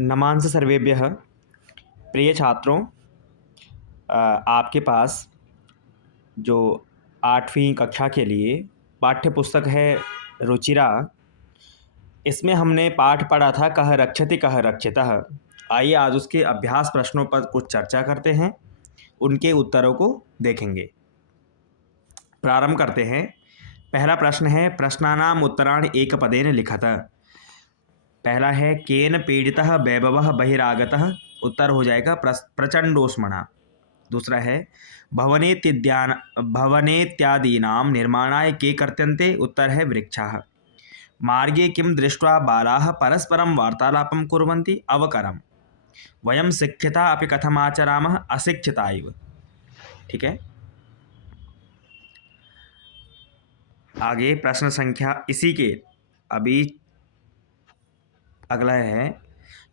नमांस सर्वेभ्यः। प्रिय छात्रों, आपके पास जो 8वीं कक्षा के लिए पाठ्य पुस्तक है रुचिरा, इसमें हमने पाठ पढ़ा था कः रक्षति कः रक्षितः। आइए आज उसके अभ्यास प्रश्नों पर कुछ चर्चा करते हैं, उनके उत्तरों को देखेंगे। प्रारंभ करते हैं। पहला प्रश्न है प्रश्नानाम उत्तराणि एकपदेन लिखत। पहला है केन पीड़ितः वैभवः बहिरागतः, उत्तर हो जाएगा प्रचंडोष्मणा। दूसरा है भवनेत्यादीनां निर्माणाय के कर्त्यन्ते, उत्तर है वृक्षाः। मार्गे किं दृष्ट्वा बालाः परस्परं वार्तालापं कुर्वन्ति, अवकरम्। वयं शिक्षिता अपि कथमाचरामः, अशिक्षिता इव। ठीक है, आगे प्रश्न संख्या इसी के अभी अगला है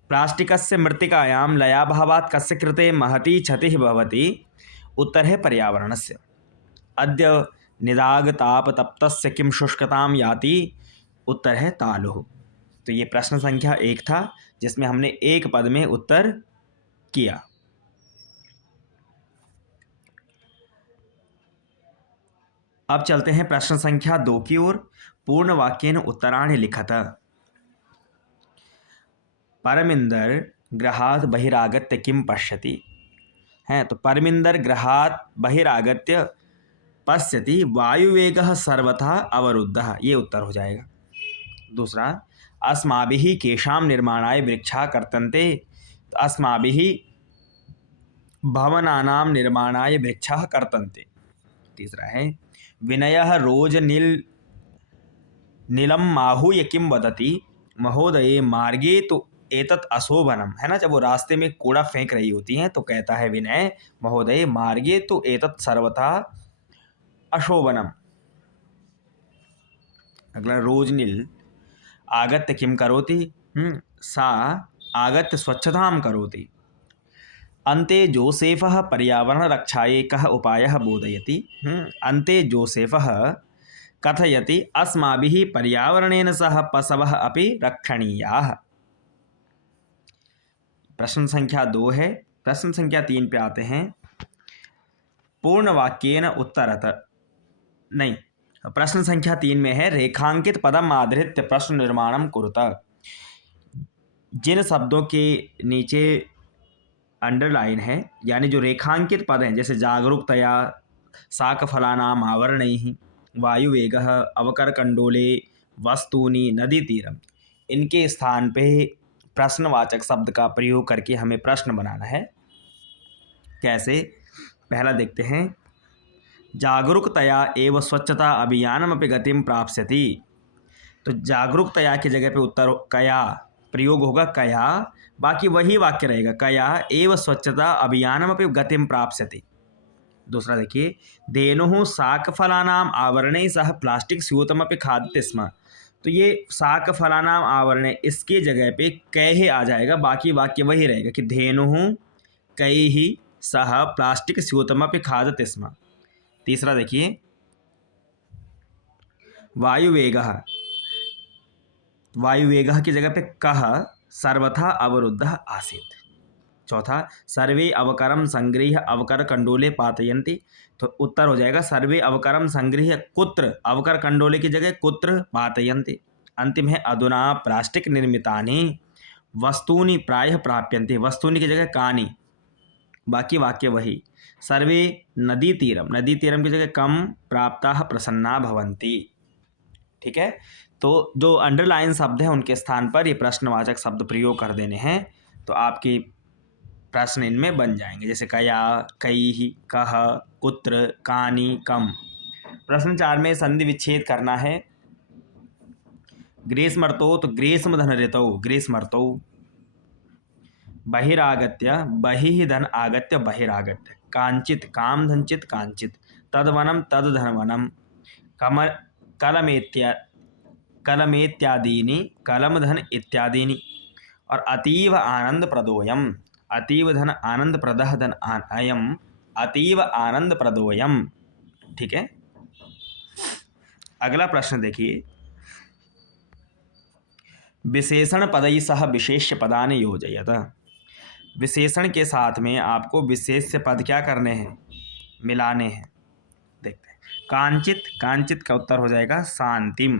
प्लास्टिकस्य मृत्तिकायां लयाभावात् कस्य कृते महती क्षतिः भवति, उत्तर है पर्यावरणस्य। अद्य निदागतापतप्तस्य किं शुष्कतां याति, उत्तर है तालुः। तो ये प्रश्न संख्या 1 था जिसमें हमने एक पद में उत्तर किया। अब चलते हैं प्रश्न संख्या 2 की ओर। पूर्ण वाक्येन उत्तराणि लिखत। परमिंदर गृहात् बहिरागत्य किं पश्यति है, तो परमिंदर गृहात् बहिरागत्य पश्यति वायुवेगः सर्वथा अवरुद्धः, ये उत्तर हो जाएगा। दूसरा अस्माभिः केषां निर्माणाय वृक्षाः कर्तन्ते, तो अस्माभिः भवनानां निर्माणाय वृक्षाः कर्तन्ते। तीसरा है विनयः रोज नीलम आहूय किं वदति, महोदये मार्गे तो एतत् अशोभनम, है ना, जब वो रास्ते में कूड़ा फेंक रही होती हैं तो कहता है विनय, महोदये मार्गे तो एतत् सर्वथा अशोभनम। अगला रोजनील आगत्य किं करोति, सा आगत्य स्वच्छतां करोति। अन्ते जोसेफः पर्यावरणरक्षायै कः उपायः बोधयति, अन्ते जोसेफः कथयति अस्माभिः पर्यावरणेन सह पशवः अपि रक्षणीयाः। प्रश्न संख्या 2 है। प्रश्न संख्या 3 पे आते हैं। पूर्ण वाक्येन उत्तरत, नहीं, प्रश्न संख्या 3 में है रेखांकित पदम आधृत्य प्रश्न निर्माणम कुरुत। जिन शब्दों के नीचे अंडरलाइन है, यानी जो रेखांकित पद हैं, जैसे जागरूकतया, शाकफलानाम आवरणैः, वायुवेगः, अवकरकंडोले, वस्तूनि, नदी तीरम, इनके स्थान पे प्रश्नवाचक शब्द का प्रयोग करके हमें प्रश्न बनाना है। कैसे, पहला देखते हैं। जागरूकतया एवं स्वच्छता अभियानमपि गतिम प्राप्स्यति, तो जागरूकतया की जगह पे उत्तर कया प्रयोग होगा, कया, बाकी वही वाक्य रहेगा, कया एवं स्वच्छता अभियानमपि गतिम प्राप्स्यति। दूसरा देखिए, धेनुः शाकफलानाम आवरणे सह प्लास्टिक स्यूतमपि खादति स्म, तो ये शाकफलानाम आवरणे, इसके जगह पे कैः आ जाएगा, बाकी वाक्य वही रहेगा कि धेनुः कैः सह प्लास्टिक स्यूतमपि खादति स्म। तीसरा देखिए, वायुवेगः, वायुवेगः की जगह पे कः सर्वथा अवरुद्धः आसीत्। चौथा सर्वे अवकरम संगृह्य अवकर कंडोले पातयन्ति, तो उत्तर हो जाएगा सर्वे अवकरम संगृह्य कुत्र, अवकर कंडोले की जगह कुत्र पातयन्ति। अंतिम है अधुना प्लास्टिक निर्मितानि वस्तूनि प्रायः प्राप्यन्ते, वस्तूनि की जगह कानि, बाकी वाक्य वही। सर्वे नदी तीरम, नदी तीरम की जगह कम प्राप्ताः प्रसन्ना भवन्ति। ठीक है, तो जो अंडरलाइन शब्द हैं उनके स्थान पर ये प्रश्नवाचक शब्द प्रयोग कर देने हैं, तो आपकी प्रश्न इनमें बन जाएंगे, जैसे कया, कैः, कः, कुत्र, कानि, कम। प्रश्न 4 में संधि विच्छेद करना है। ग्रीष्मर्तौ, तो ग्रीष्म धन ऋतौ, ग्रीष्मर्तौ। बहिरागत्य, बहिः धन आगत्य, बहिरागत्य। कांचित, काम धनचित, कांचित। तद्वनम, तद्धनवनम। कलमेत्यादीनि, कलम धन इत्यादीनि। और अतीव आनंद प्रदोयम, अतीव धन आनंद प्रदः धन अयम, अतीव आनंद प्रदोयम। ठीक है, अगला प्रश्न देखिए। विशेषण पदई सह विशेष्य पदानि योजयत। विशेषण के साथ में आपको विशेष्य पद क्या करने हैं, मिलाने हैं। देखते हैं, कांचित, कांचित का उत्तर हो जाएगा शांतिम,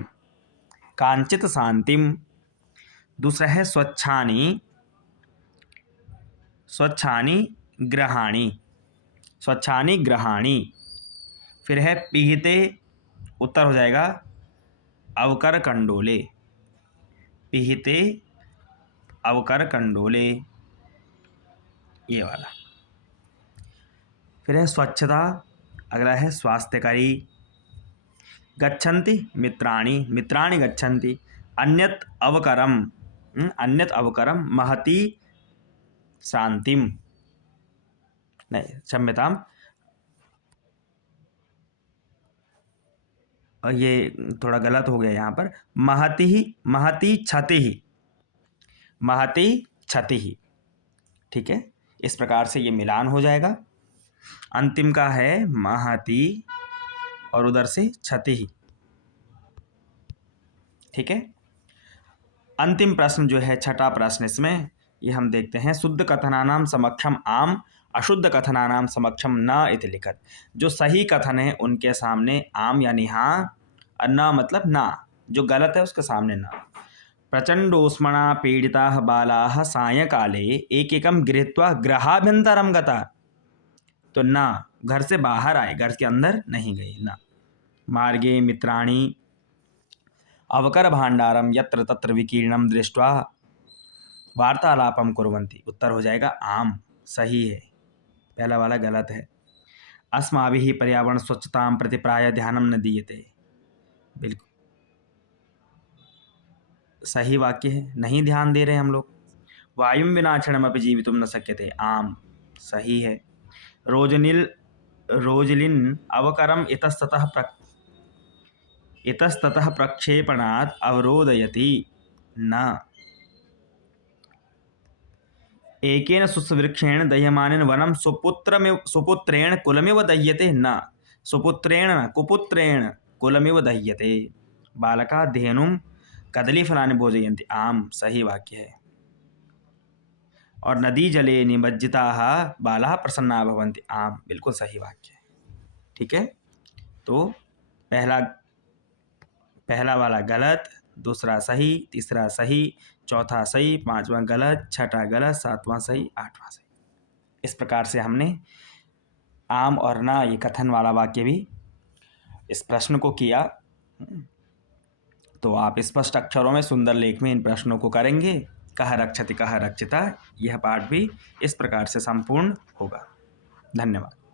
कांचित शांतिम। दूसरा है स्वच्छानि, स्वच्छानि ग्रहाणि, स्वच्छानि ग्रहाणि। फिर है पीहिते, उत्तर हो जाएगा अवकर कंडोले, पीहिते अवकर कंडोले, ये वाला। फिर है स्वच्छता, अगला है स्वास्थ्यकारी। गच्छन्ति मित्राणि, मित्राणि गच्छन्ति। अन्यत अवकरम, अन्यत अवकरम महती शांतिम, नहीं क्षम्यताम, ये थोड़ा गलत हो गया यहाँ पर। महति, महति क्षति, महति क्षति, ठीक है। इस प्रकार से ये मिलान हो जाएगा। अंतिम का है महति और उधर से क्षति, ठीक है। अंतिम प्रश्न जो है छठा प्रश्न, इसमें ये हम देखते हैं, शुद्ध कथनानाम समक्षम आम, अशुद्ध कथनानाम समक्षम न इति लिखत। जो सही कथन है उनके सामने आम यानी हाँ, और न मतलब ना, जो गलत है उसके सामने ना। प्रचंडोष्मणा पीड़िताः बालाः सायंकाले एकैकं गृहीत्वा गृहाभ्यन्तरं गता। तो ना, घर से बाहर आए, घर के अंदर नहीं गए ना। मार्गे मित्राणि अवकर भांडारम यत्र तत्र विकीर्णम दृष्ट्वा वार्तालापम कुर्वन्ति। उत्तर हो जाएगा आम, सही है, पहला वाला गलत है। अस्माभिः पर्यावरण स्वच्छतां प्रति प्राय ध्यानं न दीयते, बिल्कुल सही वाक्य है, नहीं ध्यान दे रहे हम लोग। वायुं विना क्षणमपि जीवितुं न शक्यते, आम, सही है। रोजलिन अवकरम इतस्ततः प्रक्षेपणात् अवरोधयति न। एकेन शुष्वृक्षेण दह्यमानेन वनं सुपुत्रेण कुलमिव दह्यते न। सुपुत्रेण न, कुपुत्रेण कुलमिव दह्यते। बालका धेनुं कदलीफलानि भोजयन्ति, आम, सही वाक्य है। और नदी जले निमज्जिताः बालाः प्रसन्नाः भवन्ति, आम, बिल्कुल सही वाक्य है, ठीक है। तो पहला वाला गलत, दूसरा सही, तीसरा सही, चौथा सही, पांचवा गलत, छठा गलत, सातवां सही, आठवां सही। इस प्रकार से हमने आम और ना, ये कथन वाला वाक्य भी इस प्रश्न को किया। तो आप स्पष्ट अक्षरों में सुंदर लेख में इन प्रश्नों को करेंगे। कह रक्षति कह रक्षिता, यह पाठ भी इस प्रकार से संपूर्ण होगा। धन्यवाद।